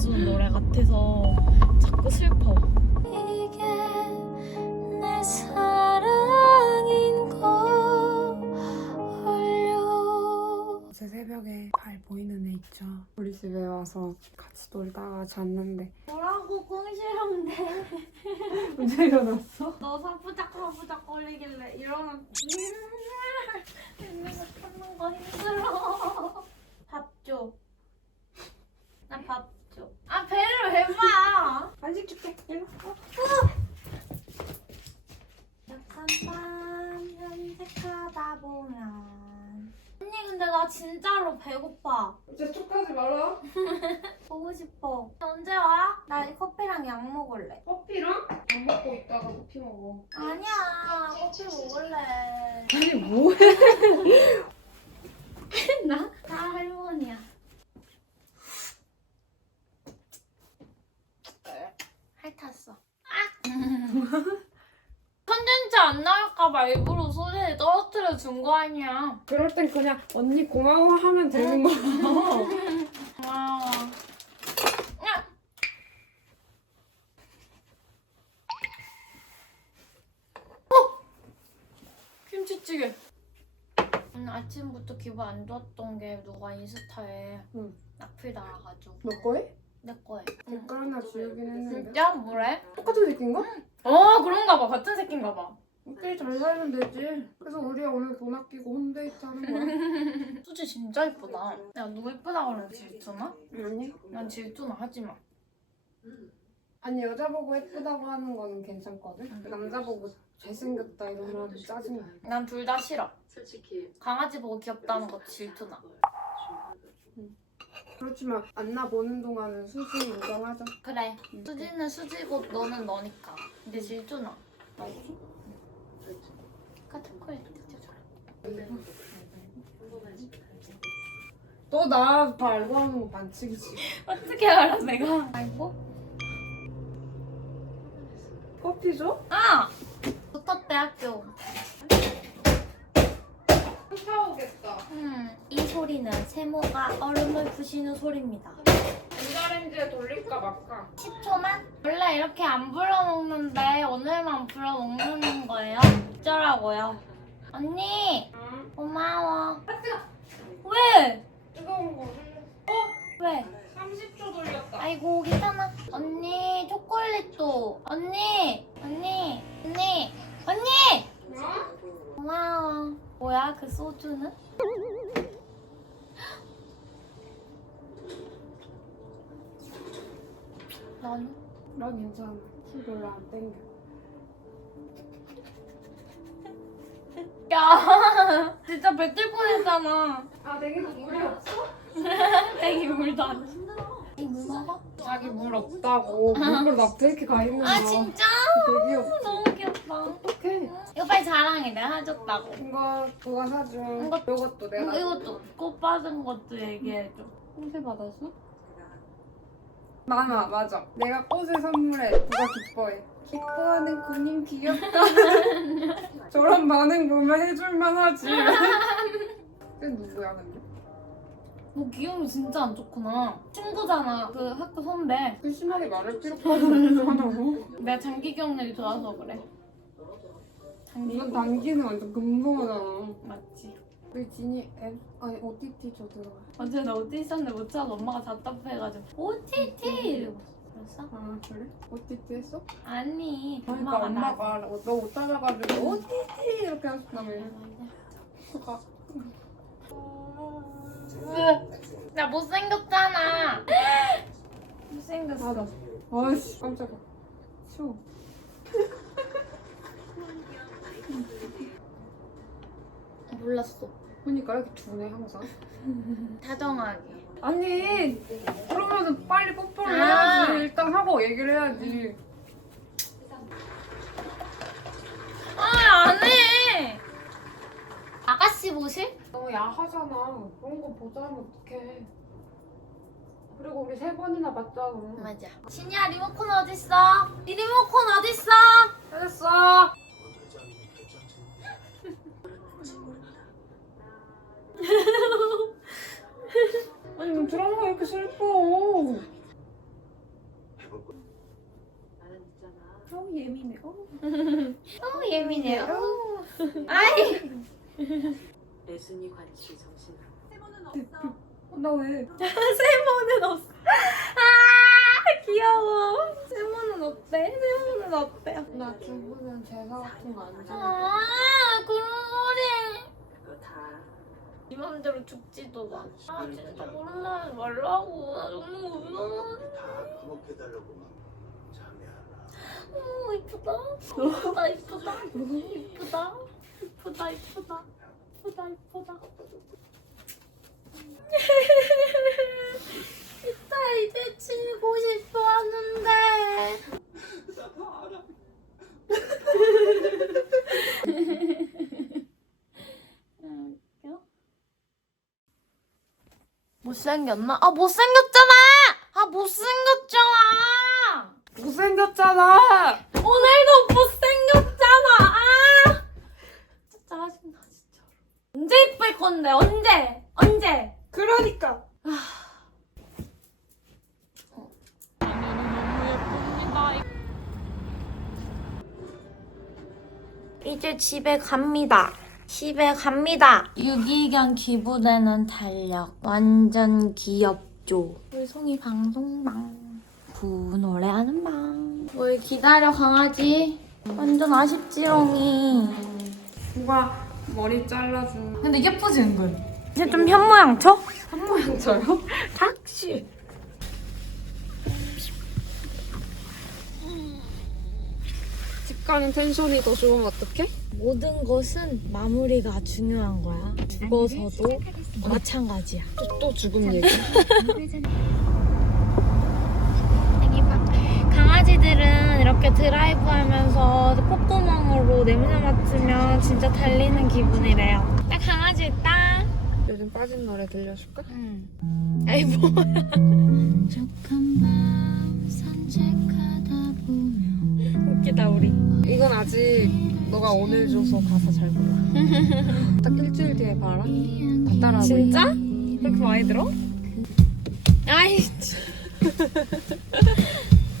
불러주는 노래 같아서 자꾸 슬퍼. 이게 내 사랑인 걸요 어제 새벽에 발 보이는 애 있죠. 우리 집에 와서 같이 놀다가 잤는데 뭐라고 공실한데 언제 일어났어? 너 사부작 사부작 거리길래 일어나 내가 찾는 거 힘들어 밥줘 나밥줘 아 배를 왜 봐? 간식 줄게. 일로. 와. 약간 밤 현색하다 보면 언니 근데 나 진짜로 배고파 이제 툭하지 마라. 보고 싶어 언제 와? 나 커피랑 약 먹을래 커피랑 밥 먹고 있다가 커피 먹어. 아니야 커피 먹을래 아니 뭐해? 나? 나 할머니야 핥았어 컨텐츠 안 나올까봐 일부러 소리를 떨어뜨려 준 거 아니야 그럴 땐 그냥 언니 고마워 하면 되는 거야. 고마워 야. 어! 김치찌개 오늘 아침부터 기분 안 좋았던 게 누가 인스타에 응. 악플 달아가지고 너 거에? 내 거에 댓글 하나 지우긴 했는데. 진짜? 뭐래? 똑같은 새끼인가? 어 그런가 봐 같은 새끼인가 봐 어떻게 잘 살면 되지. 그래서 우리가 오늘 돈 아끼고 홈데이트 하는 거야. 수지 진짜 이쁘다 야 누가 이쁘다 그러면 질투나? 아니? 난 질투나 하지 마 아니 여자 보고 예쁘다고 하는 거는 괜찮거든. 그 남자 보고 잘생겼다 이러면 짜증나. 난 둘 다 싫어 솔직히 강아지 보고 귀엽다는 것도 질투나 그렇지만 안나 보는 동안은 수지 인정하자. 그래 수지는 수지고 너는 너니까 근데 질투나 알지? 같은 거에 느껴져라 너나 다 알고 하는 거 반칙이지. 어떻게 알아 내가 아이고 커피 줘? 아! 부터대학교 현타 오겠다. 음, 이 소리는 세모가 얼음을 부시는 소리입니다 전자레인지에 돌릴까 말까. 10초만? 원래 이렇게 안 불어먹는데 오늘만 불어먹는 거예요 어쩌라고요 언니 응. 고마워 왜? 뜨거운 거. 왜? 30초 돌렸다. 아이고 괜찮아 언니 초콜릿도 언니 언니 언니 언니 어? 뭐야 그 소주는? 너는? 난 괜찮아. 술 별로 안 땡겨. 야 진짜 뱉을 뻔했잖아 아, 내게 물이 없어? 애기 물도 안 줘. 이 물 먹어? 자기 물 없다고. 물을 납도 이렇게 가 있는 거야. 아 진짜? 되게 없. 너무 귀엽다 어떡해. 이거 빨리 자랑해 내가 사줬다고 이거 누가 사준 이거- 이것도 내가 이거, 이것도 꽃 받은 것도 얘기해줘 꽃을 받았어? 많아 맞아 내가 꽃을 선물해 누가 기뻐해 기뻐하는 군인 귀엽다 저런 반응 보면 해줄만 하지 쟤 누구야 근데? 너 기억이 진짜 안 좋구나. 친구잖아 그 학교 선배. 그 심하게 말할 필요까지 없잖아 내가 장기 기억력이 좋아서 그래. 장기 이건 단기는 완전 금붕어잖아. 맞지. 우리 진이 앱 아니 OTT 저 들어가 어제 나 OT 있었는데 못 찾아서 엄마가 답답해가지고 OTT 이러고 그랬어? 아 그래? OTT 했어? 아니 그러니까 엄마가 나 엄마가 너못 따라가지고 OTT 이렇게 하셨다며. 가. 나 못생겼잖아 못생겼어. 아이씨, 깜짝이야. 치워. 몰랐어 그러니까 이렇게 두네 항상. 다정하게 아니, 그러면은 빨리 뽀뽀를 아. 해야지. 일단 하고 얘기를 해야지. 아 안 해 무실? 너무 야하잖아. 그런 거 보자면 어떡해. 그리고 우리 세 번이나 봤다고. 맞아. 진이야 리모컨 어딨어? 이 리모컨 어딨어? 찾았어. 아니 왜 드라마가 이렇게 슬퍼? 어우 예민해. 어우 예민해. 어. 어. 아이. 내순이 관치 정신아 나 왜? 세모는 없어. 아 귀여워. 세모는 어때? 세모는 어때? 나 주부는 제사 같은 거안 줘. 아 그런 소리. 그거 다 네 맘대로 죽지도 마. 아 진짜 몰라 말라고. 나 너무 무서워. 다 거먹해달라고만 잠이 안 와. 오 이쁘다. 이쁘다 이쁘다. 이쁘다. 이쁘다 이쁘다. 이쁘다 이쁘다. 이따 이제 치고 싶어 하는데. 못생겼나? 아 못생겼잖아! 아 못생겼잖아! 못생겼잖아. 오늘도 못생겼잖아! 아! 진짜 짜증나 진짜 언제 이쁠 건데 언제? 언제? 그러니까. 이제 집에 갑니다. 집에 갑니다. 유기견 기부되는 달력. 완전 귀엽죠. 불송이 방송방. 부 노래하는 방. 뭘 기다려 강아지. 완전 아쉽지롱이. 누가 머리 잘라준. 근데 예쁘지 은근. 이제 좀 현모양쳐? 저요? tak시. 집 가는 텐션이 더 좋으면 어떡해? 모든 것은 마무리가 중요한 거야. 죽어서도 마찬가지야. 또, 또 죽음 얘기. 강아지들은 이렇게 드라이브 하면서 콧구멍으로 냄새 맡으면 진짜 달리는 기분이래요. 나 강아지 있다. 요즘 빠진 노래 들려줄까? 응. 아이 뭐야. 웃기다 우리. 이건 아직 너가 오늘 줘서 가사 잘 몰라. 딱 일주일 뒤에 봐라. 다 따라하고. 진짜? 그렇게 많이 들어? 아이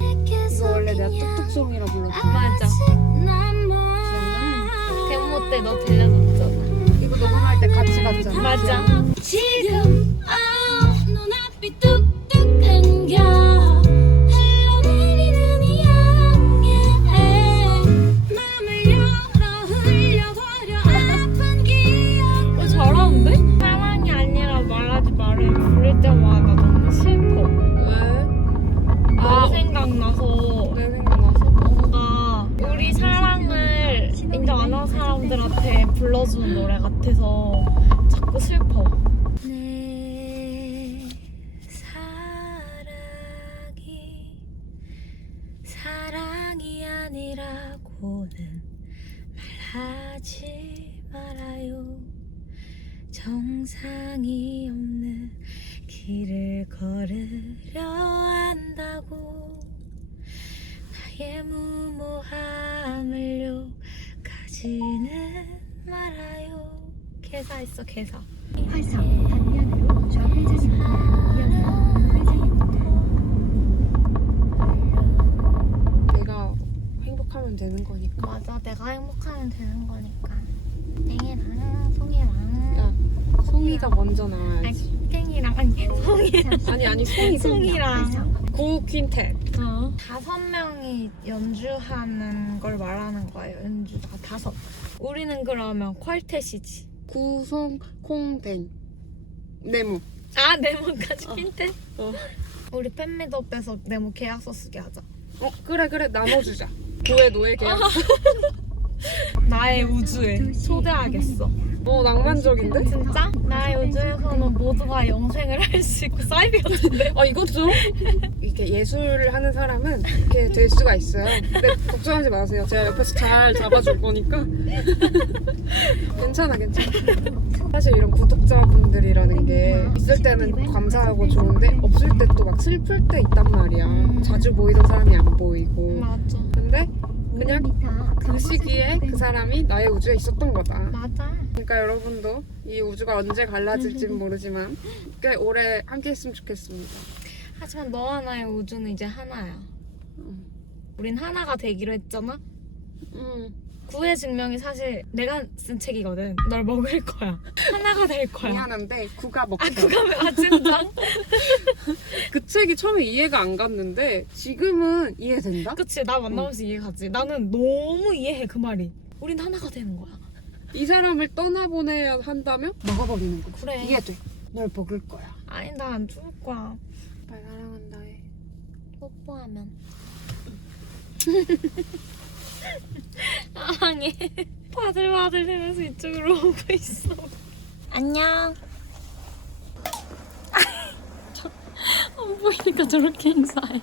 이거 원래 내가 뚝뚝송이라 불렀어. 맞아. 데모 때 너 들려줬잖아. 이거 녹음할 때 같이 갔잖아. 맞아. 지금 아 눈앞이 뚝뚝 사람들한테 불러주는 노래 같아서 자꾸 슬퍼. 정상이 없는 길 개사 있어 개사. 활성 반면으로 좌회전입니다. 이어서 우회전입니다. 내가 행복하면 되는 거니까. 맞아 내가 행복하면 되는 거니까. 땡이랑 송이랑 야, 송이가 먼저 나와야지. 아니 땡이랑 아니 송이 아니, 아니, 송이. 송이랑 구 퀸텟. 어. 다섯 명이 연주하는 걸 말하는 거예요. 연주 다 다섯. 우리는 그러면 퀄텟이지. 구송, 콩댕. 네모. 아 네모까지 핀테. 어. 우리 팬미더에서 네모 계약서 쓰게 하자. 어, 그래, 그래. 나눠주자. 구의 노예 계약. 나의 우주에 초대하겠어. 어, 낭만적인데? 진짜? 나의 우주에서는 모두가 영생을 할 수 있고 사이비 같은데. 아, 이것 좀. 이렇게 예술을 하는 사람은 이렇게 될 수가 있어요. 근데 걱정하지 마세요. 제가 옆에서 잘 잡아줄 거니까. 괜찮아, 괜찮아. 사실 이런 구독자분들이라는 게 있을 때는 감사하고 좋은데 없을 때 또 막 슬플 때 있단 말이야. 자주 보이던 사람이 안 보이고. 맞아. 그냥 그 시기에 그 사람이 나의 우주에 있었던 거다. 맞아. 그러니까 여러분도 이 우주가 언제 갈라질지는 모르지만 꽤 오래 함께 했으면 좋겠습니다. 하지만 너와 나의 우주는 이제 하나야. 우린 하나가 되기로 했잖아. 응. 구의 증명이 사실 내가 쓴 책이거든. 널 먹을 거야. 하나가 될 거야. 미안한데 구가 먹혀. 아 그가 아 진짜? 그 책이 처음에 이해가 안 갔는데 지금은 이해된다? 그치 나 만나면서 이해가지. 나는 너무 이해해 그 말이. 우린 하나가 되는 거야. 이 사람을 떠나보내야 한다면 먹어버리는 거야. 그래. 이해돼. 널 먹을 거야. 아니 나 안 죽을 거야. 날 사랑한다 해. 뽀뽀하면. 사랑해. 바들바들 되면서 이쪽으로 오고 있어. 안녕. 안 보이니까 저렇게 인사해.